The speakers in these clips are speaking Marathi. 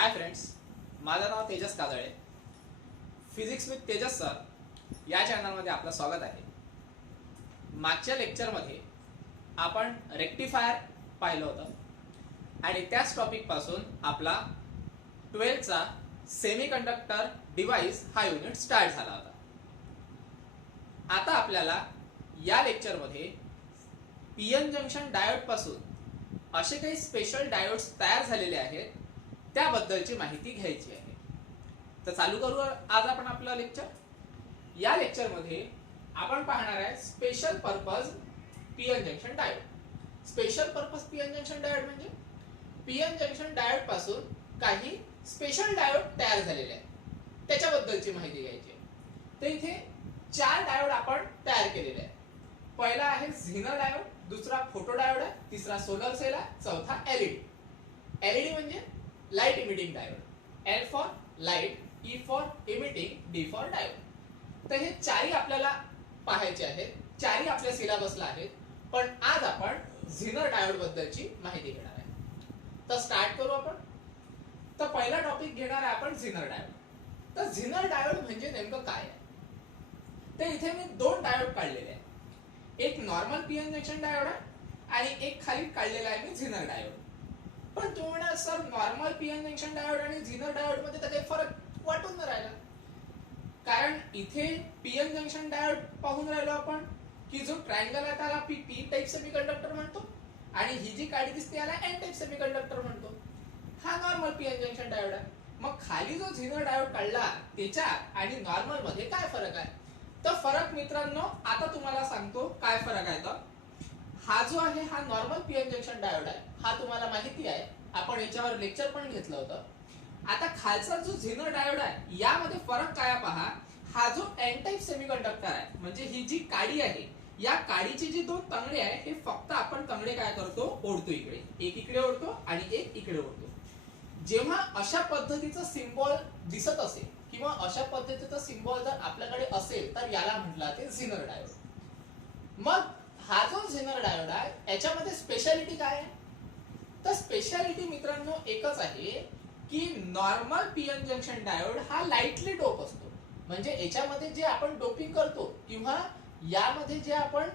हाय फ्रेंड्स, माझं नाव Tejas Kajale. Physics with Tejas sir या चॅनलमध्ये आपलं स्वागत आहे. मागच्या लेक्चरमध्ये आपण रेक्टिफायर पाहिलं होतं आणि त्याच टॉपिकपासून आपला 12चा सेमीकंडक्टर डिव्हाइस हा युनिट स्टार्ट झाला होता. आता आपल्याला या लेक्चरमध्ये पीएन जंक्शन डायोड पासून असे काही स्पेशल डायोड्स तयार झालेले आहेत त्याबद्दलची माहिती घ्यायची आहे. तर चालू करू आज आपण आपलं लेक्चर. या लेक्चरमध्ये आपण पाहणार आहे special purpose PN junction diode. Special purpose PN junction diode म्हणजे पीएन जंक्शन डायोड पासून काही स्पेशल डायोड तयार झालेले आहेत त्याच्याबद्दलची माहिती घ्यायची आहे. तर इथे 4 डायोड आपण तयार केलेले आहेत. पहिला आहे झिनर डायोड, दुसरा फोटो डायोड आहे, तिसरा सोलर सेल आहे, चौथा एलईडी. एलईडी म्हणजे light emitting diode. L for light, E for emitting, D for diode. तर हे चारही आपल्याला पाहायचे आहेत, चारही आपल्या सिलेबसला आहेत. पण आज आपण झिनर डायोड बद्दलची माहिती घेणार आहे. तर स्टार्ट करू आपण. तर पहिला टॉपिक घेणार आहे आपण झिनर डायोड. तर झिनर डायोड म्हणजे नेमकं काय आहे? तर इथे मी 2 डायोड काढलेले आहेत. एक नॉर्मल पीएन जंक्शन डायोड आहे आणि एक खाली काढलेला आहे मी झिनर डायोड. पण तुम्ही म्हणाल sir normal PN junction diode आणि झिनर डायोड मध्ये तर काही फरक वाटून न राहिला. कारण इथे पीएन जंक्शन डायोड पाहून राहिलो आपण की जो ट्रायंगल आहे त्याला पी टाइप सेमीकंडक्टर म्हणतो आणि ही जी काडी दिसते याला एन टाइप सेमीकंडक्टर म्हणतो. हा नॉर्मल पीएन जंक्शन डायोड आहे. मग खाली जो झिनर डायोड काढला त्याच्या आणि नॉर्मल मध्ये काय फरक आहे? तर फरक मित्रांनो आता तुम्हाला सांगतो काय फरक आहे. तर हा जो आहे हा नॉर्मल पीएन जंक्शन डायोड आहे. हा तुम्हाला माहिती आहे, आपण याच्यावर लेक्चर पण घेतलं होतं. आता खालचा जो झिनर डायोड आहे यामध्ये फरक काय पहा. हा जो एन टाइप सेमीकंडक्टर आहे म्हणजे ही जी काडी आहे या काडीचे जे 2 तंगडे आहे हे फक्त आपण तंगडे काय करतो ओढतो इकडे. एक इकडे ओढतो आणि एक इकडे ओढतो. जेव्हा अशा पद्धतीचं सिम्बॉल दिसत असेल किंवा अशा पद्धतीचं सिम्बॉल जर आपल्याकडे असेल तर याला म्हटलं जाते झिनर डायोड. मग हा जो झिनर डायोड आहे याच्यामध्ये स्पेशालिटी काय आहे? तर स्पेशालिटी मित्रांनो एकच आहे की नॉर्मल पीएन जंक्शन डायोड हा लाइटली डोप असतो. म्हणजे याच्यामध्ये जे आपण डोपिंग करतो किंवा यामध्ये जे आपण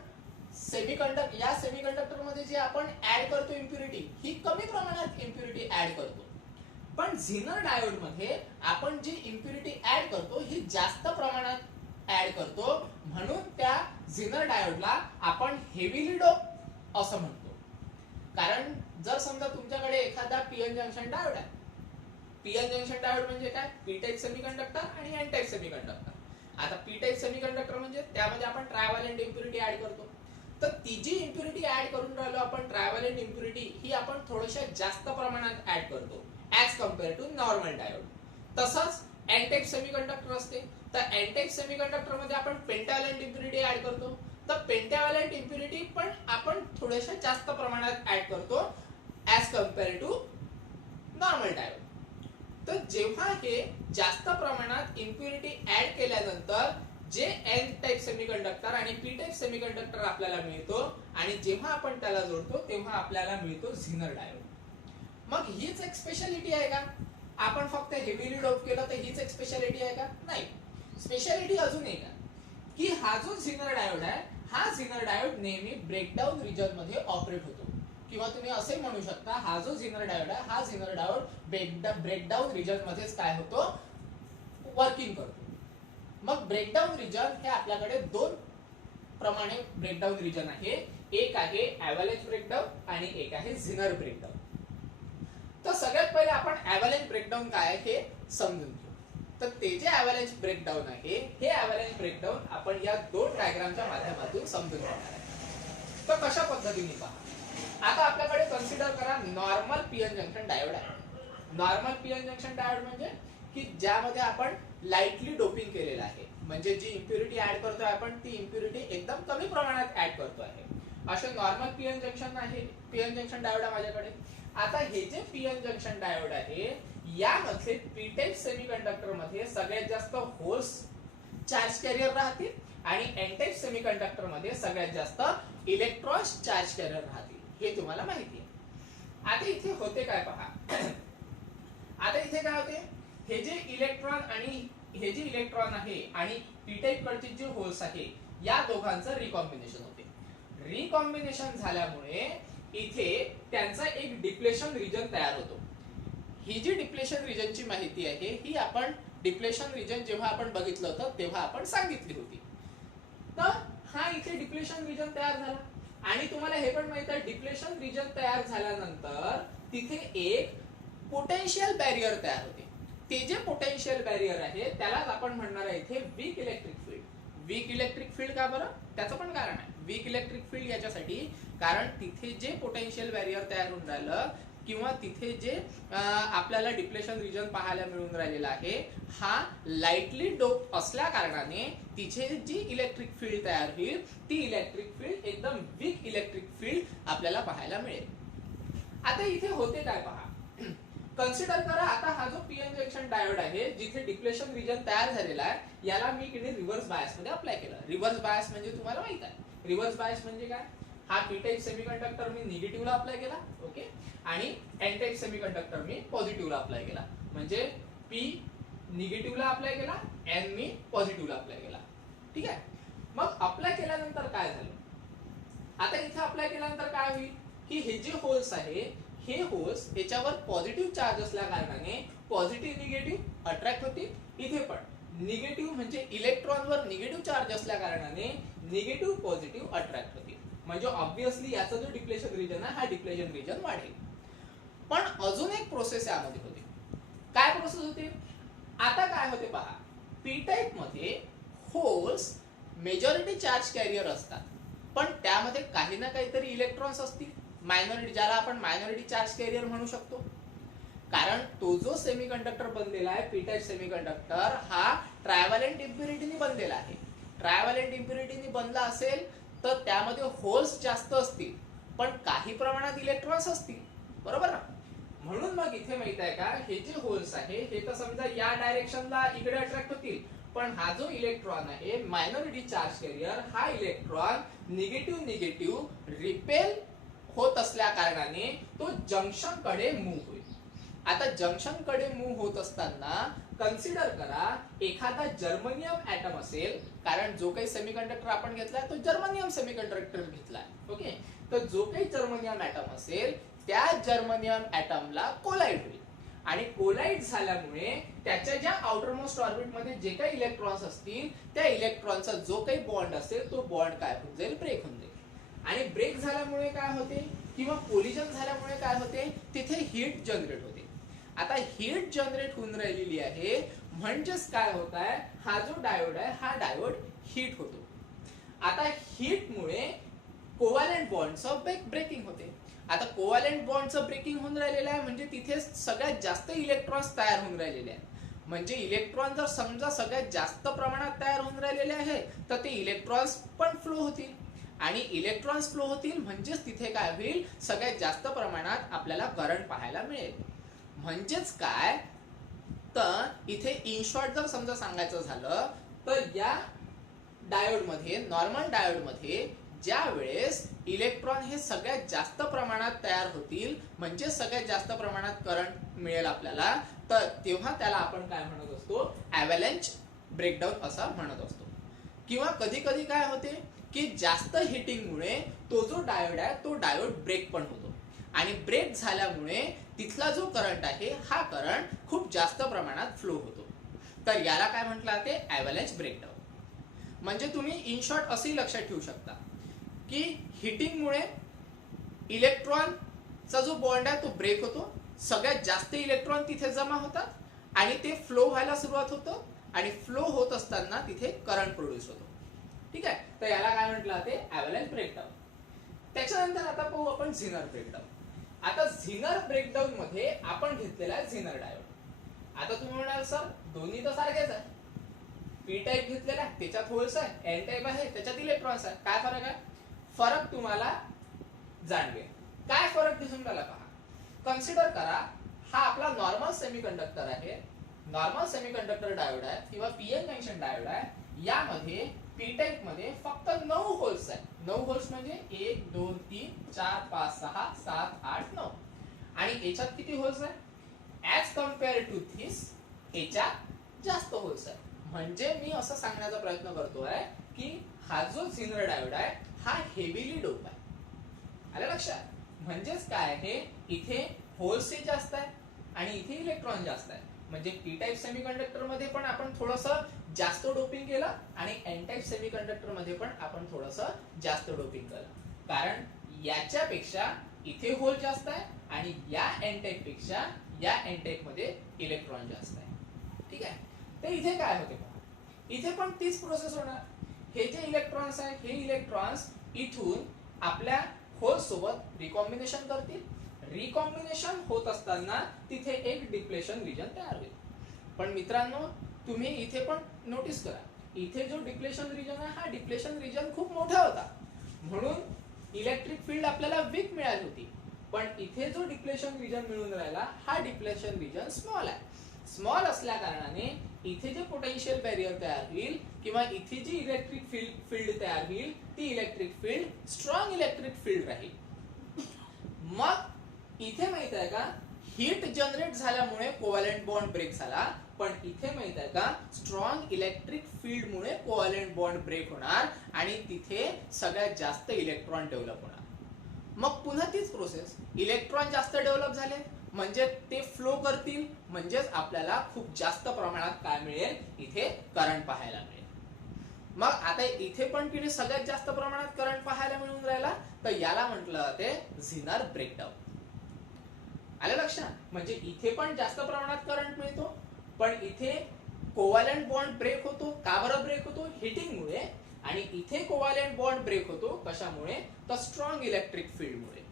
या सेमीकंडक्टर मध्ये जे आपण ऍड करतो इम्प्युरिटी ही कमी प्रमाणात इम्प्युरिटी ऍड करतो. पण झिनर डायोड मध्ये आपण जी इम्प्युरिटी ऍड करतो ही जास्त प्रमाणात ऍड करतो. म्हणून त्या झिनर डायोडला आपण हेवीली डोप असं म्हणतो. कारण जर समजा तुमच्याकडे एखादा पीएन जंक्शन डायोड आहे. पीएन जंक्शन डायोड म्हणजे काय? पी टाइप सेमीकंडक्टर आणि एन टाइप सेमीकंडक्टर. आता पी टाइप सेमीकंडक्टर म्हणजे त्यामध्ये आपण ट्रायव्हॅलेंट इम्प्युरिटी ऍड करतो. तर ती जी इम्प्युरिटी ऍड करून राहिलो आपण ट्रायव्हॅलेंट इम्प्युरिटी ही आपण थोड्याशा जास्त प्रमाणात ऍड करतो as compared to normal diode. तसंच एन टाइप सेमीकंडक्टर असते. तर एन टाइप सेमीकंडक्टर मध्ये आपण पेंटाव्हॅलेंट इम्प्युरिटी ऍड करतो. तर पेंटाव्हॅलेंट इम्प्युरिटी पण आपण थोड्याशा जास्त प्रमाणात ऍड करतो as compared to normal diode. तर जेव्हा हे जास्त प्रमाणात इम्प्युरिटी ऍड केल्यानंतर जे एन टाइप सेमीकंडक्टर आणि पी टाइप सेमीकंडक्टर आपल्याला मिळतो आणि जेव्हा आपण त्याला जोडतो तेव्हा आपल्याला मिळतो झिनर डायोड. मग हीच एक स्पेशालिटी आहे का? आपण फक्त हेवीली डोप केलं तर हीच एक स्पेशालिटी आहे का? नाही. स्पेशालिटी अजून एक आहे की हा जो झिनर डायोड आहे हा झिनर डायोड नेहमी ब्रेकडाऊन रिजन मध्ये ऑपरेट होतो. किंवा तुम्ही असे म्हणू शकता हा जो झिनर डायोड आहे हा झिनर डायोड ब्रेकडाऊन रिजन मध्येच काय होतो वर्किंग करतो. मग ब्रेकडाऊन रिजन हे आपल्याकडे 2 प्रमाणे ब्रेकडाऊन रिजन आहे. एक आहे ॲव्हलांच ब्रेकडाऊन आणि एक आहे झिनर ब्रेकडाऊन. तर सगळ्यात पहिले आपण ॲव्हलांच ब्रेकडाऊन काय आहे हे समजून घेऊ. तर ते जे ॲव्हलांच ब्रेकडाऊन आहे हे ॲव्हलांच ब्रेकडाऊन आपण या 2 डायग्रामच्या माध्यमातून समजून घेणार आहे. तर कशा पद्धतीने पहा. आता आपल्याकडे कन्सिडर करा नॉर्मल पीएन जंक्शन डायोड आहे. नॉर्मल पीएन जंक्शन डायोड म्हणजे की ज्यामध्ये आपण लाइटली डोपिंग केलेलं आहे. म्हणजे जी इम्प्युरिटी ऍड करतोय आपण ती इम्प्युरिटी एकदम कमी प्रमाणात ऍड करतो आहे. असे नॉर्मल पीएन जंक्शन आहे. पीएन जंक्शन डायोड आहे माझ्याकडे. आता हे जे पीएन जंक्शन डायोड आहे यामध्ये पी टाइप सेमीकंडक्टर मध्ये सगळ्यात जास्त होल्स चार्ज कॅरियर राहतील आणि एन टाइप सेमीकंडक्टर मध्ये सगळ्यात जास्त इलेक्ट्रॉन्स चार्ज कॅरियर राहतील. हे तुम्हाला माहिती आहे. आता इथे होते काय पहा. आता इथे काय होते, हे जे इलेक्ट्रॉन आणि हे जे इलेक्ट्रॉन आहे आणि पी टाईप कडचे जे होल्स आहे या दोघांचं रिकॉम्बिनेशन होते. रिकॉम्बिनेशन झाल्यामुळे इथे त्यांचा एक डिप्लेशन रिजन तयार होतो. ही जी डिप्लेशन रिजनची माहिती आहे ही आपण डिप्लेशन रिजन जेव्हा आपण बघितलं होतं तेव्हा आपण सांगितली होती. तर हा इथे डिप्लेशन रिजन तयार झाला आणि तुम्हाला हे पण माहित आहे डिप्लेशन रिजन तयार झाल्यानंतर तिथे एक पोटेन्शियल बॅरियर तयार होते. ते जे पोटेन्शियल बॅरियर आहे त्यालाच आपण म्हणणार आहे इथे weak electric field. Weak electric field का बरं, त्याचं पण कारण आहे. वीक इलेक्ट्रिक फील्ड याच्यासाठी कारण तिथे जे पोटेन्शियल बॅरियर तयार होऊन राहिलं किंवा तिथे जे आपल्याला डिप्लेशन रिजन पाहायला मिळून राहिलेला आहे हा लाईटली डोप असल्या कारणाने तिथे जी इलेक्ट्रिक फील्ड तयार होईल ती इलेक्ट्रिक फील्ड एकदम वीक इलेक्ट्रिक फील्ड आपल्याला पाहायला मिळेल. आता इथे होते काय पहा, कन्सिडर करा आता हा जो पी एन जंक्शन डायोड आहे जिथे डिप्लेशन रिजन तयार झालेला आहे याला मी किती रिव्हर्स बायस मध्ये अप्लाय केलं. रिव्हर्स बायस म्हणजे तुम्हाला माहित आहे, रिव्हर्स बायस म्हणजे काय, हा पी टाईप सेमीकंडक्टर मी निगेटिव्हला अप्लाय केला, ओके, आणि एन टाईप सेमीकंडक्टर मी पॉझिटिव्हला अप्लाय केला. म्हणजे पी निगेटिव्हला अप्लाय केला, एन मी पॉझिटिव्हला अप्लाय केला. ठीक आहे, मग अप्लाय केल्यानंतर काय झालं, आता इथे अप्लाय केल्यानंतर काय होईल की हे जे होल्स आहे हे होल्स याच्यावर पॉझिटिव्ह चार्ज असल्या कारणाने पॉझिटिव्ह निगेटिव्ह अट्रॅक्ट होतील. इथे पण निगेटिव्ह म्हणजे इलेक्ट्रॉनवर निगेटिव्ह चार्ज असल्या कारणाने निगेटिव्ह पॉझिटिव्ह अट्रॅक्ट होतील. म्हणजे ऑब्विसली याचा जो डिप्लेशन रिजन आहे हा डिप्लेशन रिजन वाढेल. पण अजून एक प्रोसेस यामध्ये होते. काय प्रोसेस होते, आता काय होते पहा, पी टाईप मध्ये होल्स मेजॉरिटी चार्ज कॅरियर असतात पण त्यामध्ये काही ना काहीतरी इलेक्ट्रॉन्स असतील मायनॉरिटी, ज्याला आपण मायनॉरिटी चार्ज कॅरियर म्हणू शकतो. कारण तो जो सेमीकंडक्टर बनलेला आहे पी टाईप सेमीकंडक्टर हा ट्रायव्हॅलेंट इम्प्युरिटीने बनलेला आहे. ट्रायव्हॅलेंट इम्प्युरिटीने बनला असेल तर त्यामध्ये होल्स जास्त असतील पण काही प्रमाणात इलेक्ट्रॉन्स असतील, बरोबर ना. म्हणून मग इथे माहित आहे का, हे जे होल्स आहे हे तर समजा या डायरेक्शनला इकडे अट्रॅक्ट होतील पण हा जो इलेक्ट्रॉन आहे मायनॉरिटी चार्ज कॅरियर हा इलेक्ट्रॉन निगेटिव्ह निगेटिव्ह रिपेल होत असल्या कारणाने तो जंक्शन कडे मूव्ह होईल. आता जंक्शन कडे मूव्ह होत असताना कन्सिडर करा एखादा जर्मनियम ऍटम असेल, कारण जो काही सेमीकंडक्टर आपण घेतलाय तो जर्मनियम सेमीकंडक्टर घेतलाय, ओके. तर जो काही जर्मनियम ऍटम असेल त्या जर्मनियम ऍटमला कोलाइड होईल आणि कोलाइड झाल्यामुळे त्याच्या ज्या आउटरमोस्ट ऑर्बिट मध्ये जे काही इलेक्ट्रॉन्स असतील त्या इलेक्ट्रॉनचा जो काही बॉन्ड असेल तो बॉन्ड काय होऊन जाईल, ब्रेक होऊन जाईल. आणि ब्रेक झाल्यामुळे काय होते किंवा कोलिजन झाल्यामुळे काय होते, तिथे हीट जनरेट होते. आता हीट जनरेट होऊन राहिलेली आहे म्हणजेच काय होत आहे, हा जो डायोड आहे हा डायोड हीट होतो. आता हीटमुळे कोव्हॅलेंट बॉन्डचं ब्रेकिंग होते. आता कोव्हॅलेंट बॉन्डचं ब्रेकिंग होऊन राहिलेलं आहे म्हणजे तिथे सगळ्यात जास्त इलेक्ट्रॉन्स तयार होऊन राहिलेले आहेत. म्हणजे इलेक्ट्रॉन जर समजा सगळ्यात जास्त प्रमाणात तयार होऊन राहिलेले आहे तर ते इलेक्ट्रॉन्स पण फ्लो होतील आणि इलेक्ट्रॉन्स फ्लो होतील म्हणजेच तिथे काय होईल, सगळ्यात जास्त प्रमाणात आपल्याला करंट पाहायला मिळेल. म्हणजेच काय तर इथे इन शॉर्ट जर समजा सांगायचं झालं तर या डायोड मध्ये, नॉर्मल डायोड मध्ये ज्या वेळेस इलेक्ट्रॉन हे सगळ्यात जास्त प्रमाणात तयार होतील म्हणजे सगळ्यात जास्त प्रमाणात करंट मिळेल आपल्याला, तर तेव्हा त्याला आपण काय म्हणत असतो, अॅव्हलॅंच ब्रेकडाऊन असं म्हणत असतो. किंवा कधी कधी काय होते की जास्त हिटिंगमुळे तो जो डायोड आहे तो डायोड ब्रेक पण होतो आणि ब्रेक झाल्यामुळे तिथला जो करंट आहे हा करंट खूप जास्त प्रमाणात फ्लो होतो. तर याला काय म्हटलं जाते, अॅव्हलॅंच ब्रेकडाऊन. म्हणजे तुम्ही इन शॉर्ट असे लक्षात ठेवू शकता की हिटिंगमुळे इलेक्ट्रॉनचा जो बॉन्ड आहे तो ब्रेक होतो, सगळ्यात जास्त इलेक्ट्रॉन तिथे जमा होतात आणि ते फ्लो व्हायला सुरुवात होतं आणि फ्लो होत असताना तिथे करंट प्रोड्यूस होतो. ठीक आहे, तर याला काय म्हटलं जाते, अॅव्हलॅंच ब्रेकडाऊन. त्याच्यानंतर आता पाहू आपण झिनर ब्रेकडाऊन. आता झिनर ब्रेकडाऊन मध्ये आपण घेतलेला आहे झिनर डायोड. आता तुम्ही म्हणाल सर दोन्ही तर सारखेच आहे, पी टाईप घेतलेला आहे त्याच्यात होल्स आहे, एन टाईप आहे त्याच्यात इलेक्ट्रॉन्स आहे, काय फरक आहे, फरक तुम्हाला जाणवेल. काय फरक दिसून राहिला पहा. कन्सिडर करा हा आपला नॉर्मल सेमीकंडक्टर आहे, नॉर्मल सेमीकंडक्टर डायोड आहे किंवा पीएन जंक्शन डायोड आहे. यामध्ये पी टाईप मध्ये फक्त 9 होल्स आहेत. 9 होल्स म्हणजे 1 2 3 4 5 6 7 8 9 आणि याच्यात किती होल्स आहे, ऍज कम्पेअर टू धिस याच्यात जास्त होल्स आहे. म्हणजे मी असं सांगण्याचा प्रयत्न करतोय की हा जो झिनर डायोड आहे हा हेवीली डोप आहे. आलं लक्षात? म्हणजेच काय आहे, इथे होल्स जास्त आहे आणि इथे इलेक्ट्रॉन जास्त आहे. म्हणजे पी टाइप सेमीकंडक्टर मध्ये पण आपण थोडंसं जास्त डोपिंग केलं आणि एन टाइप सेमीकंडक्टर मध्ये पण आपण थोडंसं जास्त डोपिंग केलं. कारण याच्यापेक्षा इथे होल जास्त आहे आणि या एन टाइप पेक्षा या एन टाइप मध्ये इलेक्ट्रॉन जास्त आहे. ठीक आहे. तर इथे काय होते पहा, इथे पण तीच प्रोसेस होणार. हे जे इलेक्ट्रॉन्स आहे हे इलेक्ट्रॉन्स इथून आपल्या होल सोबत रिकॉम्बिनेशन करतील. रिकॉम्बिनेशन होत असताना तिथे एक डिप्लेशन रिजन तयार होईल. पण मित्रांनो तुम्ही इथे पण नोटीस करा, इथे जो डिप्लेशन रिजन आहे हा डिप्लेशन रिजन खूप मोठा होता म्हणून इलेक्ट्रिक फील्ड आपल्याला वीक मिळाली होती. पण इथे जो डिप्लेशन रिजन मिळून राहिला हा डिप्लेशन रिजन स्मॉल आहे. स्मॉल असल्या कारणाने इथे जे पोटेन्शियल बॅरियर तयार होईल किंवा इथे जी इलेक्ट्रिक फील्ड तयार होईल ती electric field strong electric field राहील. मग इथे माहित आहे का, हीट जनरेट झाल्यामुळे कोव्हॅलेंट बॉन्ड ब्रेक झाला. पण इथे माहित आहे का, स्ट्रॉंग इलेक्ट्रिक फील्ड मुळे कोव्हॅलेंट बॉन्ड ब्रेक होणार आणि तिथे सगळ्यात जास्त इलेक्ट्रॉन डेव्हलप होणार. मग पुन्हा तीच प्रोसेस, इलेक्ट्रॉन जास्त डेव्हलप झाले म्हणजे ते फ्लो करतील, म्हणजेच आपल्याला खूप जास्त प्रमाणात काय मिळेल, इथे करंट पाहायला मिळेल. मग आता इथे पण किती सगळ्यात जास्त प्रमाणात करंट पाहायला मिळून राहिला, तर याला म्हटलं जाते झिनर ब्रेकडाऊन. आलं लक्षात? म्हणजे इथे पण जास्त प्रमाणात करंट मिळतो पण इथे कोव्हॅलेंट बॉन्ड ब्रेक होतो. का बरं ब्रेक होतो? हिटिंग मुळे. आणि इथे कोव्हॅलेंट बॉन्ड ब्रेक होतो कशामुळे, तर स्ट्रॉंग इलेक्ट्रिक फील्ड मुळे.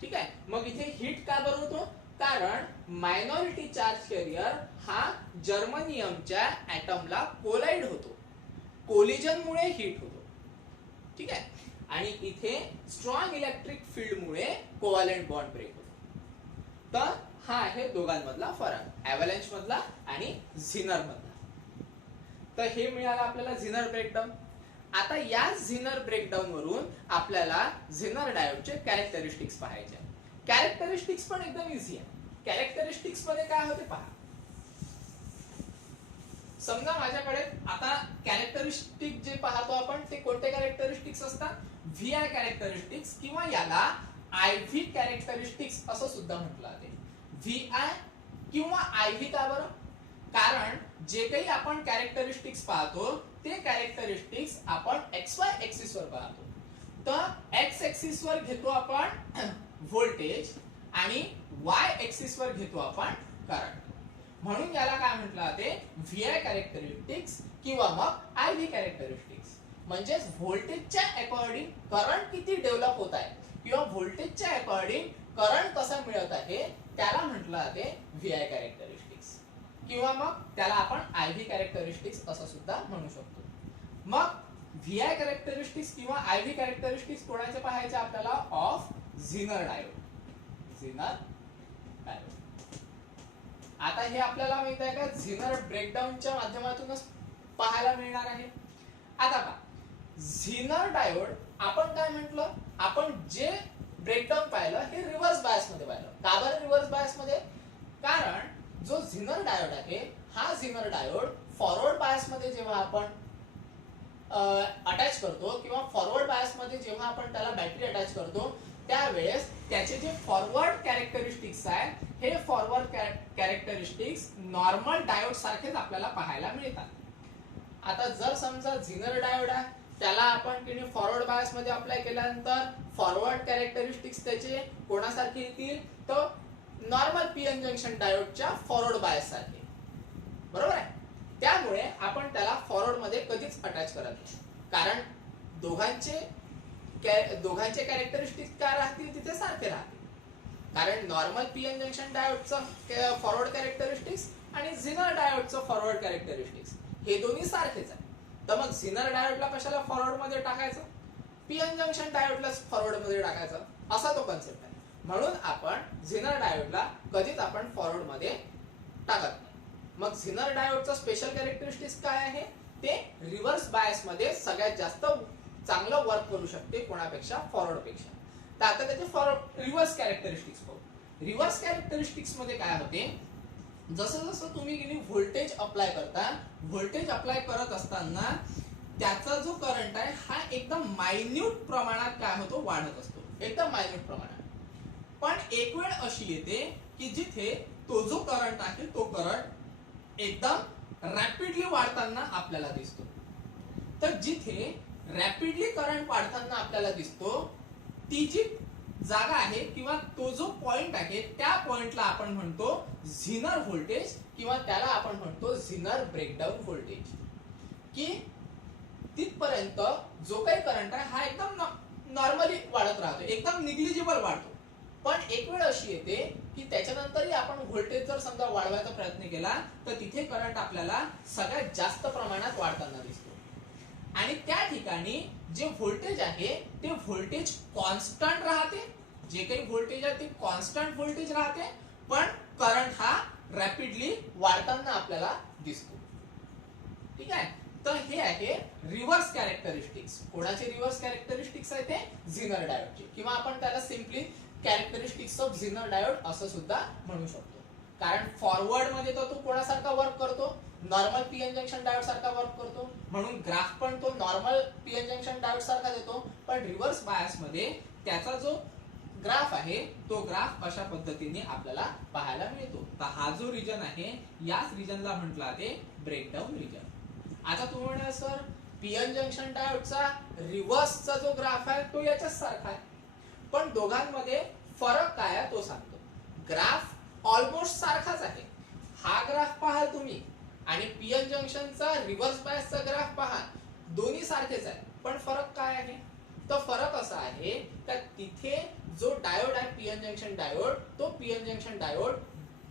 ठीक आहे. मग इथे हीट का बरं होतो, कारण मायनॉरिटी चार्ज कॅरियर हा जर्मनियमच्या ऍटमला कोलाइड होतो. कोलिजन मुळे हीट होतो. ठीक आहे. आणि इथे स्ट्रॉंग इलेक्ट्रिक फील्ड मुळे कोव्हॅलेंट बॉन्ड ब्रेक होतो. तर हा आहे दोघांमधला फरक, अॅव्हलॅन्च मधला आणि झिनर मधला. तर हे मिळालं आपल्याला झिनर ब्रेकडाऊन. आता या झिनर ब्रेकडाऊन वरून आपल्याला झिनर डायोडचे कॅरेक्टरिस्टिक्स पाहायचे. कॅरेक्टरिस्टिक्स पण एकदम इझी आहे. कॅरेक्टरिस्टिक्स मध्ये काय होते पहा. समजा माझ्याकडे आता कॅरेक्टरिस्टिक जे पाहतो आपण ते कोणते कॅरेक्टरिस्टिक्स असतात, व्हीआय कॅरेक्टरिस्टिक्स किंवा याला आयव्ही कॅरेक्टरिस्टिक्स असं सुद्धा म्हटलं जाते. व्हीआय किंवा आयव्ही का बरं? कारण जे काही आपण कॅरेक्टरिस्टिक्स पाहतो ते कॅरेक्टरिस्टिक्स आपण XY ऍक्सिस वर पाहतो. तर एक्स ऍक्सिस वर घेतो आपण व्होल्टेज आणि Y ऍक्सिस वर घेतो आपण करंट. म्हणून याला काय म्हटलं जाते, व्हीआय कॅरेक्टरिस्टिक्स किंवा मग आयव्ही कॅरेक्टरिस्टिक्स. म्हणजेच व्होल्टेजच्या अकॉर्डिंग करंट किती डेव्हलप होत आहे किंवा व्होल्टेजच्या अकॉर्डिंग करंट कसं मिळत आहे त्याला म्हटलं जाते व्हीआय कॅरेक्टरिस्टिक्स किंवा मग त्याला आपण आयव्ही कॅरेक्टरिस्टिक्स असं सुद्धा म्हणू शकतो. मग व्हीआय कॅरेक्टरिस्टिक्स किंवा आयव्ही कॅरेक्टरिस्टिक्स कोणाचे पाहायचे आपल्याला, ऑफ झिनर डायोड. झिनर डायोड. आता हे आपल्याला माहित आहे का, झिनर ब्रेकडाऊनच्या माध्यमातूनच पाहायला मिळणार आहे. आता पहा, झिनर डायोड आपण काय म्हटलं, आपण जे ब्रेकडाऊन पाहिलं हे रिव्हर्स बायस मध्ये पाहिलं. का बरं रिव्हर्स बायस मध्ये? कारण जो झिनर डायोड आहे हा झिनर डायोड फॉरवर्ड बायस मध्ये जेव्हा आपण अटॅच करतो किंवा फॉरवर्ड बायस मध्ये जेव्हा आपण त्याला बॅटरी अटॅच करतो त्यावेळेस त्याचे जे फॉरवर्ड कॅरेक्टरिस्टिक्स आहेत हे फॉरवर्ड कॅरेक्टरिस्टिक्स नॉर्मल डायोड सारखेच आपल्याला पाहायला मिळतात. आता जर समजा झिनर डायोड आहे त्याला आपण किती फॉरवर्ड बायस मध्ये अप्लाय केल्यानंतर फॉरवर्ड कॅरेक्टरिस्टिक्स त्याचे कोणासारखे येतील, तर नॉर्मल पीएन जंक्शन डायोडच्या फॉरवर्ड बायस सारखे. बरोबर आहे. त्यामुळे आपण त्याला फॉरवर्ड मध्ये कधीच अटॅच करत नाही, कारण दोघांचे कॅरेक्टरिस्टिक्स काय राहतील तिथे सारखे राहतील. कारण नॉर्मल पीएन जंक्शन डायोडचं फॉरवर्ड कॅरेक्टरिस्टिक्स आणि झिनर डायोडचं फॉरवर्ड कॅरेक्टरिस्टिक्स हे दोन्ही सारखेच आहे. तर मग झिनर डायोडला कशाला फॉरवर्ड मध्ये टाकायचं, पीएन जंक्शन डायोडला फॉरवर्ड मध्ये टाकायचं, असा तो कन्सेप्ट आहे. म्हणून आपण झिनर डायोडला कधीच आपण फॉरवर्ड मध्ये टाकत नाही. मग झिनर डायोडचं स्पेशल कॅरेक्टरिस्टिक्स काय आहे, ते रिव्हर्स बायस मध्ये सगळ्यात जास्त चांगलं वर्क करू शकते कोणापेक्षा, फॉरवर्ड पेक्षा. तर आता त्याचे रिव्हर्स कॅरेक्टरिस्टिक्स पाहू. रिव्हर्स कॅरेक्टरिस्टिक्स मध्ये काय होते, जसं जसं तुम्ही व्होल्टेज अप्लाय करता, व्होल्टेज अप्लाय करत असताना त्याचा जो करंट आहे हा एकदम मायन्यूट प्रमाणात काय होतो, वाढत असतो, एकदम मायन्यूट प्रमाणात. पण एक वेळ अशी येते की जिथे तो जो करंट आहे तो करंट एकदम रॅपिडली वाढताना आपल्याला दिसतो. तर जिथे रॅपिडली करंट वाढताना आपल्याला दिसतो ती जी जागा आहे किंवा तो जो पॉइंट आहे त्या पॉइंटला आपण म्हणतो झिनर व्होल्टेज किंवा त्याला आपण म्हणतो झिनर ब्रेकडाऊन व्होल्टेज. की तिथपर्यंत जो काही करंट आहे हा एकदम नॉर्मली वाढत राहतो, एकदम निग्लिजिबल वाढतो. पण एक वेळ अशी येते की त्याच्यानंतरही आपण व्होल्टेज जर समजा वाढवायचा प्रयत्न केला तर तिथे करंट आपल्याला सगळ्यात जास्त प्रमाणात वाढताना दिसतो. आणि त्या ठिकाणी जे व्होल्टेज आहे ते व्होल्टेज कॉन्स्टंट राहते, जे काही व्होल्टेज आहे ते कॉन्स्टंट व्होल्टेज राहते, पण करंट हा रॅपिडली वाढताना आपल्याला दिसतो. ठीक आहे. तर हे आहे रिव्हर्स कॅरेक्टरिस्टिक्स. कोणाचे रिव्हर्स कॅरेक्टरिस्टिक्स आहे ते झिनर डायोडचे, किंवा आपण त्याला सिम्पली कॅरेक्टरिस्टिक्स ऑफ झिनर डायोड असं सुद्धा म्हणू शकतो. कारण फॉरवर्ड मध्ये तो कोणासारखा वर्क करतो, नॉर्मल पीएन जंक्शन डायोड सारखा वर्क करतो, म्हणून ग्राफ पण तो नॉर्मल पीएन जंक्शन डायोड सारखा देतो. पण रिव्हर्स बायस मध्ये त्याचा जो ग्राफ आहे तो ग्राफ अशा पद्धतीने आपल्याला पाहायला मिळतो. तर हा जो रिजन आहे याच रिजनला म्हटला ते ब्रेकडाऊन रिजन. आता तुम्ही म्हणाल सर पीएन जंक्शन डायोडचा रिव्हर्सचा जो ग्राफ आहे तो याच्याच सारखा आहे, पण दोघांमध्ये फरक काय आहे तो सांगतो. ग्राफ ऑलमोस्ट सारखाच आहे. हा ग्राफ पहा तुम्ही आणि पीएन जंक्शनचा रिव्हर्स बायसचा ग्राफ पहा, दोन्ही सारखेच आहे. पण फरक काय आहे? तर फरक असा आहे की तिथे जो डायोड आहे पीएन जंक्शन डायोड, तो पीएन जंक्शन डायोड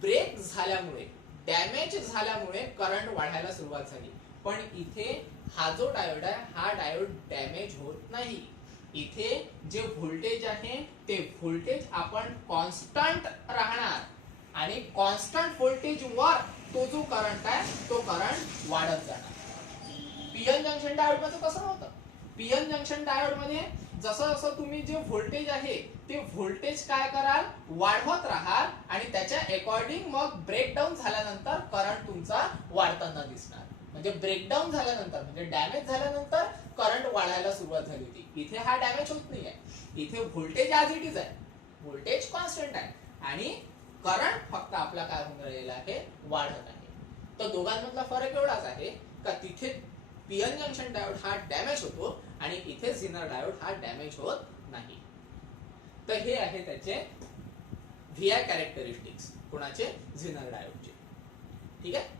ब्रेक झाल्यामुळे, डॅमेज झाल्यामुळे करंट वाढायला सुरुवात झाली. पण इथे हा जो डायोड आहे हा डायोड डॅमेज होत नाही. इथे जे व्होल्टेज आहे ते व्होल्टेज आपण कॉन्स्टंट राहणार आणि कॉन्स्टंट व्होल्टेज वर तो जो करंट आहे तो करंट वाढत जाणार. पीएन जंक्शन डायोड मध्ये कसं नव्हतं. पीएन जंक्शन डायोड मध्ये जसं जसं तुम्ही जे व्होल्टेज आहे ते व्होल्टेज काय कराल, वाढवत राहाल आणि त्याच्या अकॉर्डिंग मग ब्रेकडाऊन झाल्यानंतर करंट तुमचा वाढताना दिसणार. म्हणजे ब्रेकडाऊन झाल्यानंतर म्हणजे डॅमेज झाल्यानंतर करंट वाढायला सुरुवात झाली होती. इथे हा डॅमेज होत नाही आहे, इथे व्होल्टेज ॲज इट इज आहे, व्होल्टेज कॉन्स्टंट आहे आणि करंट फक्त आपला काय होऊन राहिलेला आहे, वाढत आहे. तर दोघांमधला फरक एवढाच आहे का तिथे पीएन जंक्शन डायोड हा डॅमेज होतो आणि इथे झिनर डायोड हा डॅमेज होत नाही. तर हे आहे त्याचे व्हीआय कॅरेक्टरिस्टिक्स, कोणाचे, झिनर डायोडचे. ठीक आहे.